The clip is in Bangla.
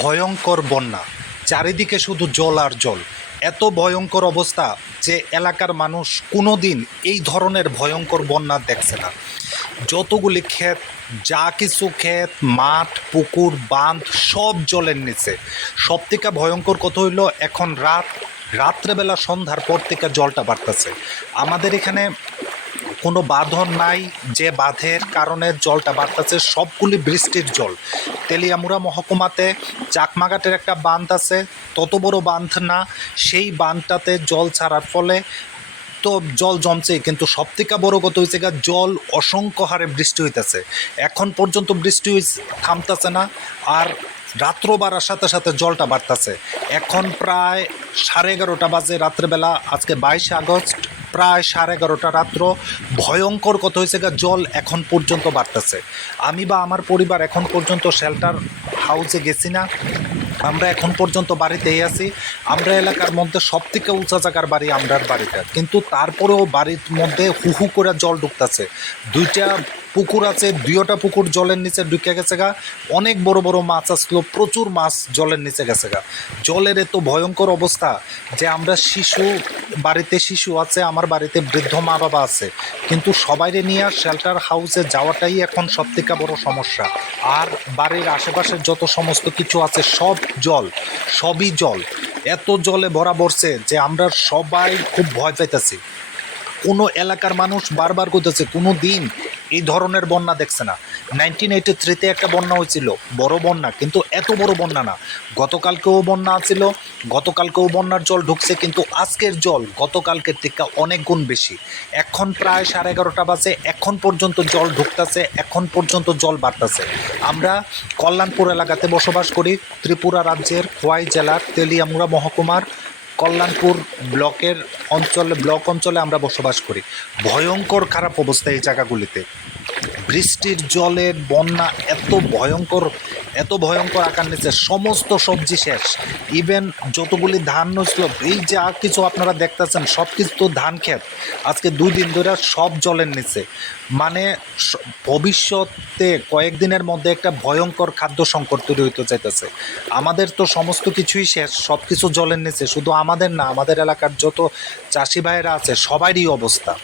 ভয়ঙ্কর বন্যা, চারিদিকে শুধু জল আর জল। এত ভয়ঙ্কর অবস্থা যে এলাকার মানুষ কোনো দিন এই ধরনের ভয়ঙ্কর বন্যা দেখছে না। যতগুলি ক্ষেত, যা কিছু ক্ষেত, মাঠ, পুকুর, বাঁধ সব জলের নিচে। সবথেকে ভয়ঙ্কর কথা হইল এখন রাত্রেবেলা সন্ধ্যার পর থেকে জলটা বাড়তেছে। আমাদের এখানে কোনো বাঁধন নাই যে বাঁধের কারণে জলটা বাড়তেছে, সবগুলি বৃষ্টির জল। তেলিয়ামুড়া মহকুমাতে চাকমাঘাটের একটা বাঁধ আছে, তত বড় বাঁধ না, সেই বাঁধটাতে জল ছাড়ার ফলে তো জল জমছে, কিন্তু সবথেকে বড় কথা হয়েছে জল অসংখ্য হারে বৃষ্টি হইতেছে। এখন পর্যন্ত বৃষ্টি থামতেছে না, আর রাত্র বাড়ার সাথে সাথে জলটা বাড়তেছে। এখন প্রায় 11:30 বাজে রাত্রেবেলা, আজকে 22 আগস্ট, প্রায় 11:30 রাত্র। ভয়ঙ্কর কথা হয়েছে জল এখন পর্যন্ত বাড়তেছে। আমি বা আমার পরিবার এখন পর্যন্ত শেল্টার হাউসে গেছি না, আমরা এখন পর্যন্ত বাড়িতেই আছি। আমরা এলাকার মধ্যে সবথেকে উঁচা জায়গার বাড়ি আমরার বাড়িটা, কিন্তু তারপরেও বাড়ির মধ্যে হু করে জল ঢুকতেছে। দুইটা পুকুর আছে, দুইটা পুকুর জলের নিচে ঢুকে গেছে গা। অনেক বড় বড় মাছ আসলো, প্রচুর মাছ জলের নিচে গেছে গা। জলের এত ভয়ঙ্কর অবস্থা যে আমরা বাড়িতে শিশু আছে, আমার বাড়িতে বৃদ্ধ মা বাবা আছে, কিন্তু সবাইরে নিয়ে শেল্টার হাউসে যাওয়াটাই এখন সবথেকে বড় সমস্যা। আর বাড়ির আশেপাশের যত সমস্ত কিছু আছে সব জল, সবই জল। এত জলে ভরা পড়ছে যে আমরা সবাই খুব ভয় পাইতেছি। কোনো এলাকার মানুষ বারবার করতেছে কোনো দিন এই ধরনের বন্যা দেখছে না। 1983-তে একটা বন্যা হয়েছিল, বড় বন্যা, কিন্তু এত বড় বন্যা না। গতকালকেও বন্যা আছিল, গতকালকেও বন্যার জল ঢুকছে, কিন্তু আজকের জল গতকালকের থেকে অনেক গুণ বেশি। এখন প্রায় 11:30 বাজে, এখন পর্যন্ত জল ঢুকতেছে, এখন পর্যন্ত জল বাড়তেছে। আমরা কল্যাণপুর এলাকাতে বসবাস করি, ত্রিপুরা রাজ্যের খোয়াই জেলার তেলিয়ামুড়া মহকুমার কল্যাণপুর ব্লক অঞ্চলে আমরা বসবাস করি। ভয়ঙ্কর খারাপ অবস্থা এই জায়গাগুলিতে। বৃষ্টির জলের বন্যা এত ভয়ঙ্কর আকার নিচ্ছে, সমস্ত সবজি শেষ। ইভেন যতগুলি ধান নছিল, এই যা কিছু আপনারা দেখতেছেন সব কিছু তো ধান ক্ষেত, আজকে 2 দিন ধরে সব জলের নিচে। মানে ভবিষ্যতে কয়েকদিনের মধ্যে একটা ভয়ঙ্কর খাদ্য সংকট তৈরি হইতে চাইতেছে। আমাদের তো সমস্ত কিছুই শেষ, সব কিছু জলের নিচে। শুধু আমাদের না, আমাদের এলাকার যত চাষি ভাইয়েরা আছে সবারই অবস্থা।